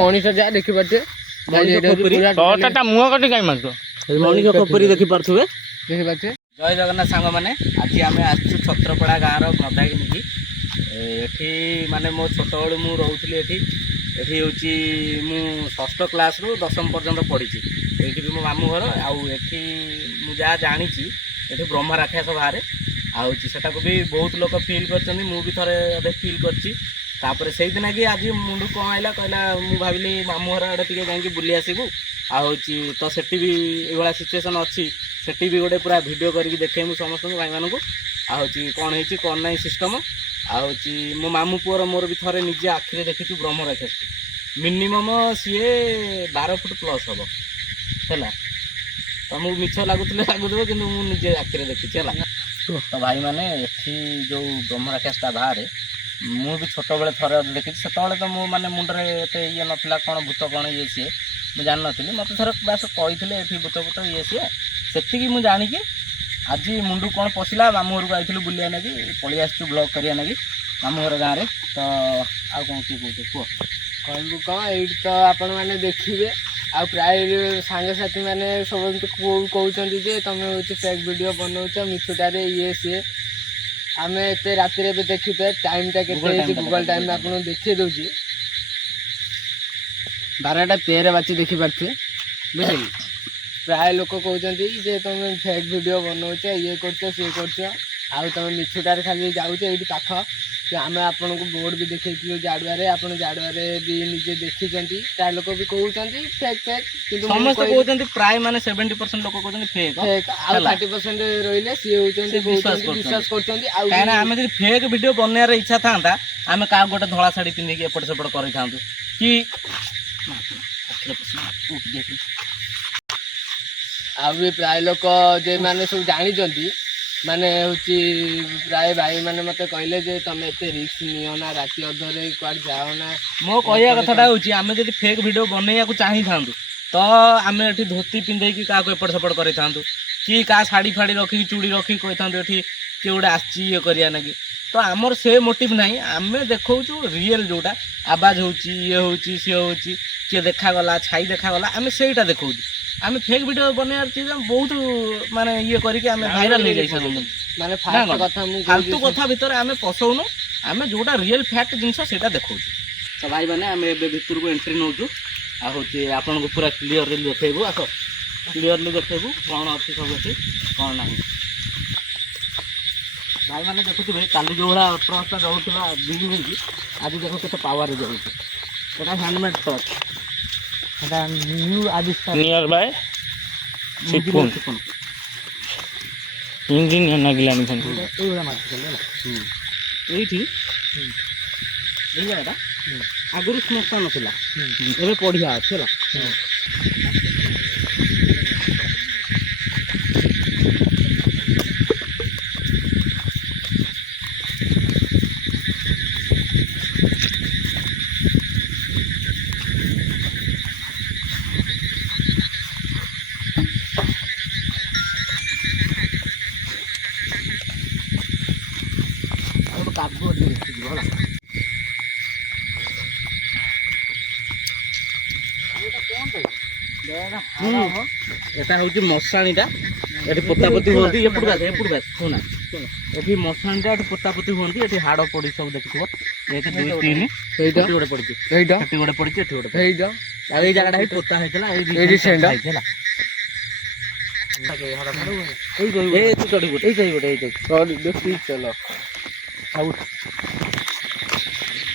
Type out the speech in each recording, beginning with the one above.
ମଣିଷ ଯାହା ଦେଖିପାରୁଛେ ମୁହଁ କଟି କାଇଁ ମାରୁଛ ମଣିଷ ଖପରି ଦେଖିପାରୁଥିବେ ଦେଖିପାରୁଛେ। ଜୟ ଜଗନ୍ନାଥ ସାଙ୍ଗମାନେ, ଆଜି ଆମେ ଆସିଛୁ ଛତ୍ରପଡ଼ା ଗାଁର ମଧାଗିନିକି। ଏଠି ମାନେ ମୋ ଛୋଟବେଳୁ ମୁଁ ରହୁଥିଲି ଏଠି ହେଉଛି ମୁଁ ଷଷ୍ଠ କ୍ଲାସ୍ରୁ ଦଶମ ପର୍ଯ୍ୟନ୍ତ ପଢ଼ିଛି। ଏଇଠି ବି ମୋ ମାମୁଁ ଘର। ଆଉ ଏଠି ମୁଁ ଯାହା ଜାଣିଛି ଏଠି ବ୍ରହ୍ମ ରାକ୍ଷସ ବାହାରେ ଆଉ ସେଟାକୁ ବି ବହୁତ ଲୋକ ଫିଲ୍ କରିଛନ୍ତି। ମୁଁ ବି ଥରେ ଅଧେ ଫିଲ୍ କରିଛି। ତାପରେ ସେଇଦିନ କି ଆଜି ମୁଣ୍ଡକୁ କ'ଣ ଆଇଲା କହିଲା ମୁଁ ଭାବିଲି ମାମୁଁ ଘର ଆଡ଼େ ଟିକେ ଯାଇକି ବୁଲି ଆସିବୁ ଆଉ ତ ସେଠି ବି ଏଇଭଳିଆ ସିଚୁଏସନ୍ ଅଛି। ସେଠି ବି ଗୋଟେ ପୁରା ଭିଡ଼ିଓ କରିକି ଦେଖେଇମୁ ସମସ୍ତଙ୍କୁ ଭାଇମାନଙ୍କୁ ଆଉ କ'ଣ ହେଇଛି କ'ଣ ନାହିଁ ସିଷ୍ଟମ୍। ଆଉ ମୋ ମାମୁଁ ପୁଅର ମୋର ବି ଥରେ ନିଜେ ଆଖିରେ ଦେଖିଛୁ ବ୍ରହ୍ମ ରାକ୍ଷସକୁ। ମିନିମମ୍ ସିଏ 12 ଫୁଟ ପ୍ଲସ୍ ହେବ ହେଲା। ତମକୁ ମିଛ ଲାଗୁଥିବ କିନ୍ତୁ ମୁଁ ନିଜେ ଆଖିରେ ଦେଖିଛି ହେଲା। ତ ଭାଇମାନେ ଏଠି ଯେଉଁ ବ୍ରହ୍ମ ରାକ୍ଷସଟା ବାହାରେ ମୁଁ ବି ଛୋଟବେଳେ ଥରେ ଅଧେ ଦେଖିଛି। ସେତେବେଳେ ତ ମୁଁ ମାନେ ମୁଣ୍ଡରେ ଏତେ ଇଏ ନଥିଲା, କ'ଣ ଭୂତ କ'ଣ ଇଏ ସିଏ ମୁଁ ଜାଣିନଥିଲି। ମୋତେ ଥରେ ବାସ୍ କହିଥିଲେ ଏଠି ଭୂତ ଇଏ ସିଏ, ସେତିକି ମୁଁ ଜାଣିକି ଆଜି ମୁଣ୍ଡକୁ କ'ଣ ପଶିଲା ମାମୁଁ ଘରକୁ ଯାଇଥିଲୁ ବୁଲିବା ନାଗି, ପଳେଇ ଆସିଛୁ ବ୍ଲଗ୍ କରିବା ନାଗି ମାମୁଁ ଘର ଗାଁରେ। ତ ଆଉ କ'ଣ କିଏ କହୁଛ କୁହ? କହିବୁ କ'ଣ, ଏଇଠି ତ ଆପଣମାନେ ଦେଖିବେ। ଆଉ ପ୍ରାୟ ସାଙ୍ଗସାଥି ମାନେ ସବୁ କହୁଛନ୍ତି ଯେ ତମେ ହେଉଛି ଫେକ୍ ଭିଡ଼ିଓ ବନାଉଛ ମିଛୁଟାରେ ଇଏ ସିଏ। ଆମେ ଏତେ ରାତିରେ ଏବେ ଦେଖୁଛେ, ଟାଇମ୍ଟା କେତେ ହେଇଛି ଗୁଗଲ୍ ଟାଇମ୍ ଆପଣଙ୍କୁ ଦେଖେଇ ଦେଉଛି। 12ଟା 13 ବାଜି ଦେଖିପାରୁଥିବେ ବୁଝିଲେ। ପ୍ରାୟ ଲୋକ କହୁଛନ୍ତି ଯେ ତମେ ଫେକ୍ ଭିଡ଼ିଓ ବନାଉଛ ଇଏ କରୁଛ ସିଏ କରୁଛ ଆଉ ତମେ ମିଛୁଟାରେ ଖାଲି ଯାଉଛ। ଏଇଠି ପାଖ ଆମେ ଆପଣଙ୍କୁ ବୋର୍ଡ଼ ବି ଦେଖେଇଥିଲୁ ଜାଡ଼ୁଆରେ, ଆପଣ ଜାଡ଼ୁଆରେ ବି ନିଜେ ଦେଖିଛନ୍ତି। ପ୍ରାୟ ଲୋକ ବି କହୁଛନ୍ତି ଫେକ୍ କିନ୍ତୁ ସମସ୍ତେ କହୁଛନ୍ତି, ପ୍ରାୟ ମାନେ 70% ଲୋକ କହୁଛନ୍ତି ଫେକ୍ ଆଉ 30% ରହିଲେ ସିଏ ହଉଛନ୍ତି ବିଶ୍ୱାସ କରୁଛନ୍ତି। ଆଉ କାହିଁକିନା ଆମେ ଯଦି ଫେକ୍ ଭିଡ଼ିଓ ବନେଇବାର ଇଚ୍ଛା ଥାନ୍ତା ଆମେ କାହାକୁ ଗୋଟେ ଧଳା ଶାଢ଼ୀ ପିନ୍ଧିକି ଏପଟ ସେପଟ କରିଥାନ୍ତୁ କି ଆଉ ବି ପ୍ରାୟ ଲୋକ ଯେମାନେ ସବୁ ଜାଣିଛନ୍ତି ମାନେ ହେଉଛି ପ୍ରାୟ ଭାଇମାନେ ମୋତେ କହିଲେ ଯେ ତମେ ଏତେ ରିସ୍କ ନିଅ ନା, ରାତି ଅଧରେ କୁଆଡ଼େ ଯାଅ ନା। ମୋ କହିବା କଥାଟା ହେଉଛି ଆମେ ଯଦି ଫେକ୍ ଭିଡ଼ିଓ ବନେଇବାକୁ ଚାହିଁଥାନ୍ତୁ ତ ଆମେ ଏଠି ଧୋତି ପିନ୍ଧେଇକି କାହାକୁ ଏପଟ ସେପଟ କରିଥାନ୍ତୁ କି କାହା ଶାଢ଼ୀ ଫାଡ଼ି ରଖିକି ଚୁଡ଼ି ରଖିକି କହିଥାନ୍ତୁ ଏଠି କିଏ ଗୋଟେ ଆସିଛି ଇଏ କରିବା ନାଗି। ତ ଆମର ସେ ମୋଟିଭ୍ ନାହିଁ। ଆମେ ଦେଖାଉଛୁ ରିଏଲ୍ ଯେଉଁଟା ଆବାଜ ହେଉଛି ଇଏ ହେଉଛି ସିଏ ହେଉଛି, କିଏ ଦେଖାଗଲା ଛାଇ ଦେଖାଗଲା, ଆମେ ସେଇଟା ଦେଖାଉଛୁ। ଆମେ ଫେକ୍ ଭିଡ଼ିଓ ବନେଇବାର ବହୁତ ମାନେ ଇଏ କରିକି ଆମେ ଭାଇରାଲ ହେଇଯାଇଥାନ୍ତୁ। ମାନେ ଫାଲତୁ କଥା ଭିତରେ ଆମେ ପଶଉନୁ, ଆମେ ଯେଉଁଟା ରିଏଲ୍ ଫ୍ୟାକ୍ଟ ଜିନିଷ ସେଇଟା ଦେଖାଉଛୁ। ତ ଭାଇମାନେ ଆମେ ଏବେ ଭିତରକୁ ଏଣ୍ଟ୍ରି ନେଉଛୁ ଆଉ ଆପଣଙ୍କୁ ପୁରା କ୍ଲିଅରଲି ଦେଖେଇବୁ। ଆସ କ୍ଲିଅରଲି ଦେଖେଇବୁ କ'ଣ ଅଛି ସବୁ ଏଠି କ'ଣ ନାହିଁ। ଭାଇମାନେ ଦେଖୁଥିବେ କାଲି ଯେଉଁଭଳିଆ ଟର୍ଚ୍ଚଟା ଜଳୁଥିଲା ବିଲ୍ ହେଇକି, ଆଜି ଦେଖ କେତେ ପାୱାରରେ ଜଳୁଛି। ସେଟା ହ୍ୟାଣ୍ଡମେଡ୍ ଟର୍ଚ୍ଚ, ସେଟା ନ୍ୟୁ ଆବିଷ୍କାର ନିୟର ବାଏ ସିପୁନ ଇଞ୍ଜିନିୟର ଲାଗିଲାଣି। ଏଇଭଳିଆ ମାରିଥିଲେ ହେଲା। ଏଇଠି ଏଇ ଜାଗାଟା ଆଗରୁ ସ୍ମଶାନ ଥିଲା, ଏବେ ପଡ଼ିଆ ଅଛି ହେଲା। এটা হচ্ছে মশাণীটা, এটি পোতাপতি হুঁতি এপটু গাছ শোনা এটি মশাণীটা এটি পোতাপতি হুঁতি। এটি হাড় পড়ি সব দেখুব 1 2 3 এইটা গোটে পড়িছে, এইটা এটি গোটে পড়িছে, এটি গোটে এইটা আর এই জায়গাটা হি পোতা হইতলা। এই রিসেন্ট হইতলা এই কই এই তো চড়ি গোটে এই গোটে এই চড়ি দেখি চলো আউট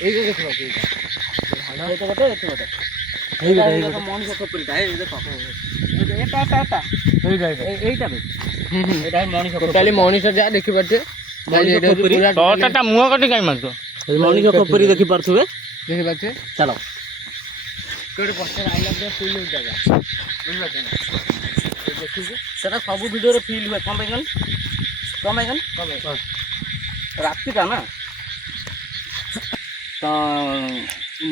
এই দেখো এইটা হাড় এটা গোটে এটি গোটে এইটা এইটা মনিষ খপরিটা এই দেখো এটা এইটা এইটা মনিষ টোটালি মনিষ যা দেখি পারছে। টর্চটা মুহ কাটি কাই মারছ মনিষ খপরি দেখি পারছবে দেখি পারছে। চলো কোড়ে পছর আইলা দে ফিল হই জায়গা বুঝবা কেন দেখি সেটা সব ভিডিওরে ফিল হয়। কম পাইগন রাত্রিটা না। তো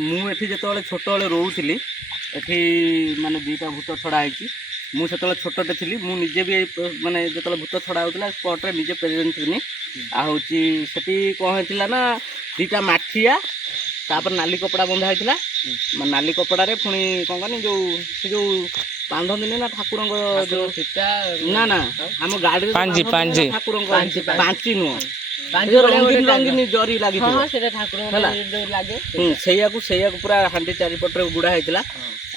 ମୁଁ ଏଠି ଯେତେବେଳେ ଛୋଟବେଳେ ରହୁଥିଲି ଏଠି ମାନେ 2ଟା ଭୂତ ଛଡ଼ା ହେଇଛି। ମୁଁ ସେତେବେଳେ ଛୋଟଟେ ଥିଲି, ମୁଁ ନିଜେ ବି ମାନେ ଯେତେବେଳେ ଭୂତ ଛଡ଼ା ହେଉଥିଲା ସ୍ପଟ୍ରେ ନିଜେ ପ୍ରେଜେଣ୍ଟ ଥିଲି। ଆଉ ହେଉଛି ସେଠି କ'ଣ ହେଇଥିଲା ନା ଦୁଇଟା ମାଠିଆ ତାପରେ ନାଲି କପଡ଼ା ବନ୍ଧା ହେଇଥିଲା। ନାଲି କପଡ଼ାରେ ପୁଣି କ'ଣ କହନି ସେ ଯେଉଁ ବାନ୍ଧନ୍ତିନି ନା ଠାକୁରଙ୍କ ଯେଉଁ ସୀତା ନା ନା ଆମ ଗାଡ଼ିରେ ଠାକୁରଙ୍କ ପାଞ୍ଚି ନୁହଁ ରଙ୍ଗୀନ ଜରି ଲାଗିଥିବ ସେଟା ଠାକୁରଙ୍କ ହେଲା ଲାଗେ। ସେଇଆକୁ ପୁରା ହାଣ୍ଡି ଚାରିପଟରେ ଗୁଡ଼ା ହେଇଥିଲା।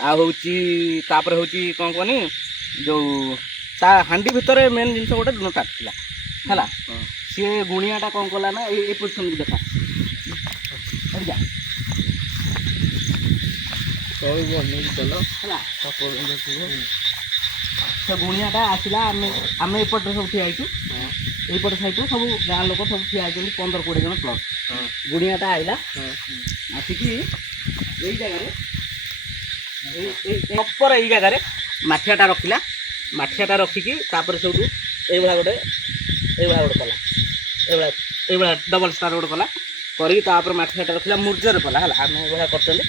ଆଉ ହେଉଛି ତାପରେ ହେଉଛି କ'ଣ କହନି ତା ହାଣ୍ଡି ଭିତରେ ମେନ୍ ଜିନିଷ ଗୋଟେ ଲୁଣଟା ଥିଲା ହେଲା। ସିଏ ଗୁଣିଆଟା କ'ଣ କଲା ନା ଏଇ ପୋଜିସନକୁ ଦେଖା ହେଲା ସେ ଗୁଣିଆଟା ଆସିଲା। ଆମେ ଏପଟରେ ସବୁ ଠିଆ ହେଇଛୁ, ଏଇପଟ ସାଇଡ଼ରେ ସବୁ ଗାଁ ଲୋକ ସବୁ ଠିଆ ହେଇଛନ୍ତି 15-20 ଜଣ ପ୍ଲସ୍। ଗୁଣିଆଟା ଆଇଲା ଆସିକି ଏଇ ଜାଗାରେ ଏଇ ଜାଗାରେ ମାଠିଆଟା ରଖିଲା। ମାଠିଆଟା ରଖିକି ତାପରେ ସେଇଠୁ ଏଇଭଳିଆ ଗୋଟେ କଲା, ଏଇଭଳିଆ ଡବଲ ଷ୍ଟାର ଗୋଟେ କଲା କରିକି ତାପରେ ମାଠିଆଟା ରଖିଲା ମୂର୍ଜରେ କଲା ହେଲା। ଆମେ ଏଇଭଳିଆ କରିଛନ୍ତି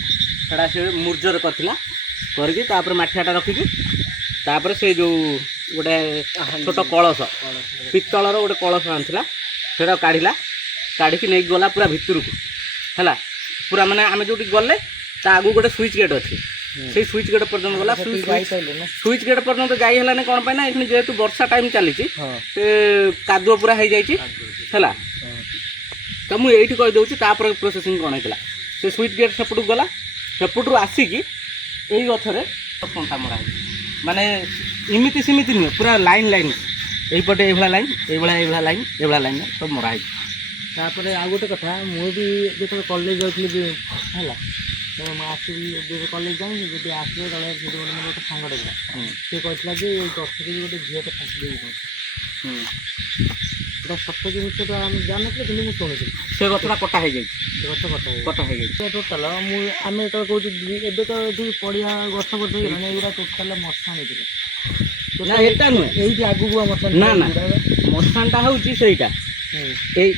ସେଟା ସେ ମୂର୍ଜରେ କରିଥିଲା କରିକି ତାପରେ ମାଠିଆଟା ରଖିକି ତାପରେ ସେ ଯେଉଁ ଗୋଟେ ଛୋଟ କଳସ ପିତ୍ତଳର ଗୋଟେ କଳସ ଆଣିଥିଲା ସେଇଟା କାଢ଼ିକି ନେଇକି ଗଲା ପୁରା ଭିତରକୁ ହେଲା। ପୁରା ମାନେ ଆମେ ଯେଉଁଠି ଗଲେ ତା ଆଗକୁ ଗୋଟେ ସୁଇଚ୍ ଗେଟ୍ ଅଛି, ସେଇ ସୁଇଚ୍ ଗେଟ୍ ପର୍ଯ୍ୟନ୍ତ ଗଲା। ସୁଇଚ୍ ଗେଟ୍ ପର୍ଯ୍ୟନ୍ତ ଯାଇ ହେଲାନି କ'ଣ ପାଇଁ ନା ଏଠି ଯେହେତୁ ବର୍ଷା ଟାଇମ୍ ଚାଲିଛି ସେ କାଦୁଅ ପୁରା ହେଇଯାଇଛି ହେଲା। ତ ମୁଁ ଏଇଠି କହିଦେଉଛି ତାପରେ ପ୍ରୋସେସିଂ କ'ଣ ହେଇଥିଲା। ସେ ସୁଇଚ୍ ଗେଟ୍ ସେପଟକୁ ଗଲା, ସେପଟରୁ ଆସିକି ଏଇ ଗଛରେ କଣ୍ଟା ମରା ହେଇଛି। ମାନେ ଏମିତି ସେମିତି ନୁହେଁ, ପୁରା ଲାଇନ୍ ଏଇପଟେ ଏଇଭଳିଆ ଲାଇନ୍ ଏଇଭଳିଆ ଲାଇନ୍ ସବୁ ମରା ହେଇଛି। ତାପରେ ଆଉ ଗୋଟେ କଥା, ମୁଁ ବି ଯେତେବେଳେ କଲେଜ ଯାଉଥିଲି ହେଲା, ତ ମୁଁ ଆସିବି ଏବେ କଲେଜ ଯାଉନି, ଯଦି ଆସିବେ ତଳେ ସେଠି ଗୋଟେ ମୋର ଗୋଟେ ସାଙ୍ଗଟେ ଥିଲା, ସେ କହିଥିଲା ଯେ ଏଇ ଗଛରେ ବି ଗୋଟେ ଝିଅଟେ ଫାସି ଦେଇଛି। এটা সত্য কি মিথ্যা তো আমি ଜାଣିନଥିଲି, କିନ୍ତୁ ମୁଁ ଶୁଣିଥିଲି ସେ ଗଛଟା କଟା ହେଇଯାଇଛି। ସେ ଗଛ କଟା ହେଇଯାଇଛି ଟୋଟାଲ। ଆମେ ଯେତେବେଳେ କହୁଛୁ ଏବେ ତ ଏଠି ପଡ଼ିଆ ଗଛ ହେଇଗଲାଣି, ଏଇଗୁଡ଼ା ଟୋଟାଲ ମଶାଣି ଥିଲା। ନା ଏଟା ନୁହେଁ, ଏଇଠି ଆଗକୁ ମଶାଣି ନା ମଶାଣିଟା ହେଉଛି ସେଇଟା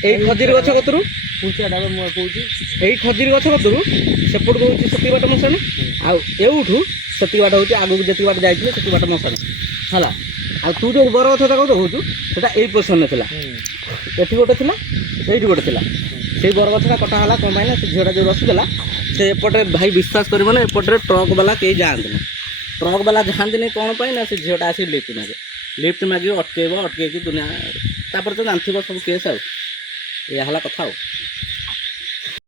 ଏଇ ଖଜୁରୀ ଗଛ କତରୁ ପୁଞ୍ଚାଟା ମୁଁ କହୁଛି, ଏଇ ଖଜୁରୀ ଗଛ କତରୁ ସେପଟକୁ ହେଉଛି ସେତିକି ବାଟ ମଶାଣି, ଆଉ ଏଉଠୁ ସେତିକି ବାଟ ହେଉଛି ଆଗକୁ ଯେତିକି ବାଟ ଯାଇଥିଲେ ସେତିକି ବାଟ ମଶାଣି ହେଲା। ଆଉ ତୁ ଯେଉଁ ବରଗଛଟା କହୁଛୁ ସେଟା ଏଇ ପୋଜିସନରେ ଥିଲା, ଏଠି ଗୋଟେ ଥିଲା ଏଇଠି ଗୋଟେ ଥିଲା। ସେଇ ବରଗଛଟା କଟା ହେଲା କ'ଣ ପାଇଁ ନା ସେ ଝିଅଟା ଯେଉଁ ରସିଦେଲା ସେ ଏପଟେ ଭାଇ ବିଶ୍ୱାସ କରିବନି, ଏପଟରେ ଟ୍ରକ୍ ବାଲା କେହି ଯାଆନ୍ତିନି। ଟ୍ରକ୍ ବାଲା ଯାଆନ୍ତିନି କ'ଣ ପାଇଁ ନା ସେ ଝିଅଟା ଆସିକି ଲିଫ୍ଟ ମାଗିବ, ଅଟକେଇକି ଦୁନିଆ, ତାପରେ ତ ଜାଣିଥିବ ସବୁ କେସ୍। ଆଉ ଏଇଆ ହେଲା କଥା ଆଉ।